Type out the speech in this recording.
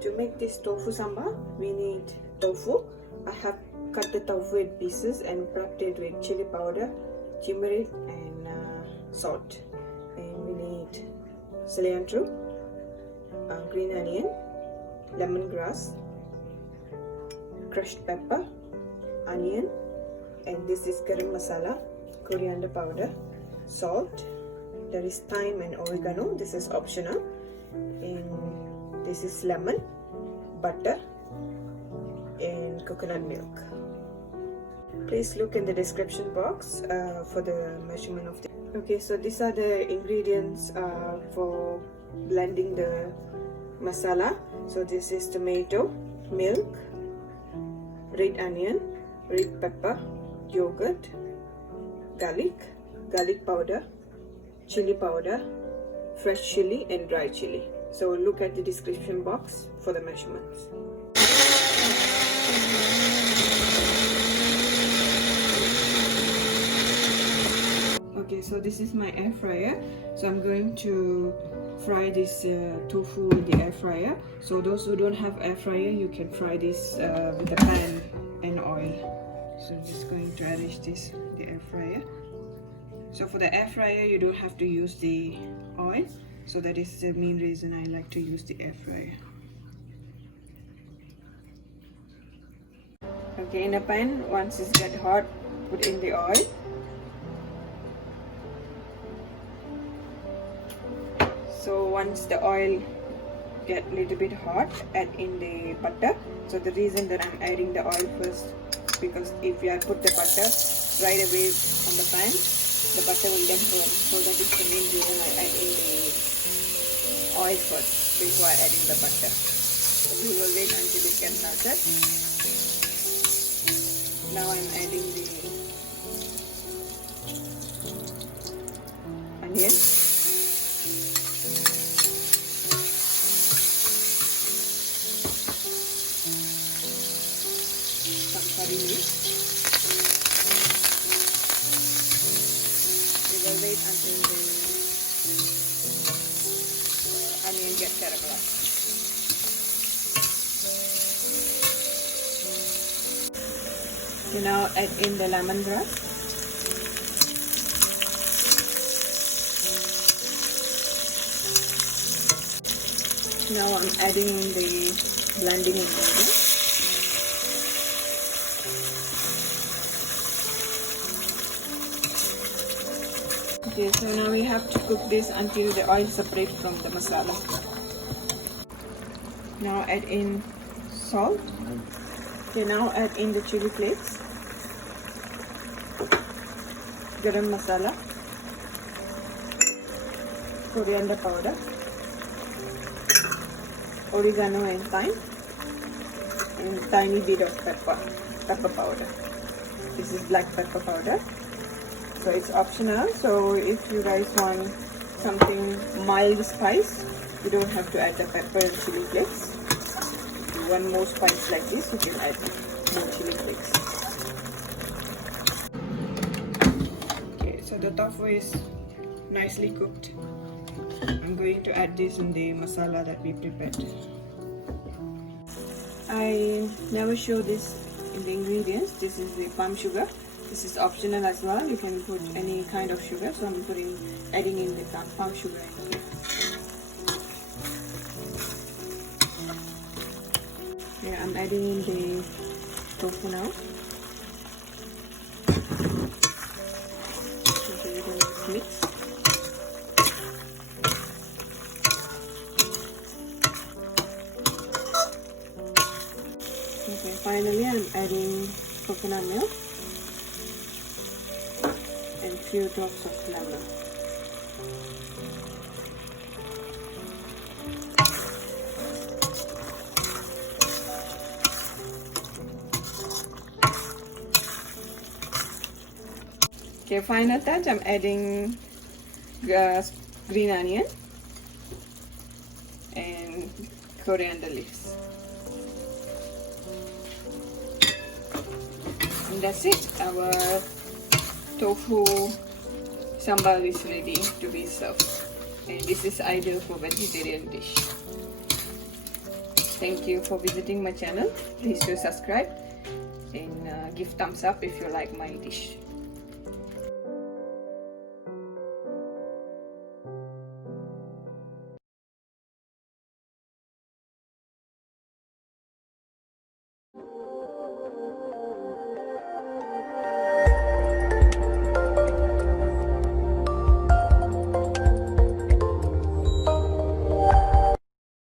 To make this tofu sambal, we need tofu. I have cut the tofu in pieces and prepped it with chili powder, turmeric and salt. And we need cilantro, green onion, lemongrass, crushed pepper, onion, and this is garam masala, coriander powder, salt. There is thyme and oregano. This is optional. And this is lemon, butter, and coconut milk. Please look in the description box for the measurement of the. Okay, so these are the ingredients for blending the masala. So this is tomato, milk, red onion, red pepper, yogurt, garlic powder, chili powder, fresh chili and dry chili. So look at the description box for the measurements. Okay, so this is my air fryer. So I'm going to fry this tofu in the air fryer. So those who don't have air fryer, you can fry this with a pan and oil. So I'm just going to arrange this in the air fryer. So for the air fryer, you don't have to use the oil. So that is the main reason I like to use the air fryer. Okay, in a pan, once it gets hot, put in the oil. So once the oil get a little bit hot, add in the butter. So the reason that I'm adding the oil first, because if I put the butter right away on the pan, the butter will get burned. So that is the main reason I add in the oil first before adding the butter. So we will wait until it gets melted. Now I'm adding the onion, some curry leaves. We will wait until the onion gets caramelized. You now add in the lemongrass. Now I'm adding in the blending ingredient. Okay, so now we have to cook this until the oil separates from the masala. Now add in salt. Okay, now add in the chili flakes, garam masala, coriander powder, oregano and thyme, and a tiny bit of pepper powder. This is black pepper powder. So it's optional. So if you guys want something mild spice, you don't have to add the pepper and chili flakes. If you want more spice like this, you can add more chili flakes. Okay, so the tofu is nicely cooked. I'm going to add this in the masala that we prepared. I never show this in the ingredients. This is the palm sugar. This is optional as well. You can put any kind of sugar. So I'm adding in the palm sugar in here. Okay, I'm adding in the tofu now. Okay, we're going to mix. Okay, finally I'm adding coconut milk and few drops of lemon. Okay, final touch, I'm adding green onion and coriander leaves. And that's it. Our tofu sambal is ready to be served. And this is ideal for vegetarian dish. Thank you for visiting my channel. Please do subscribe and give thumbs up if you like my dish.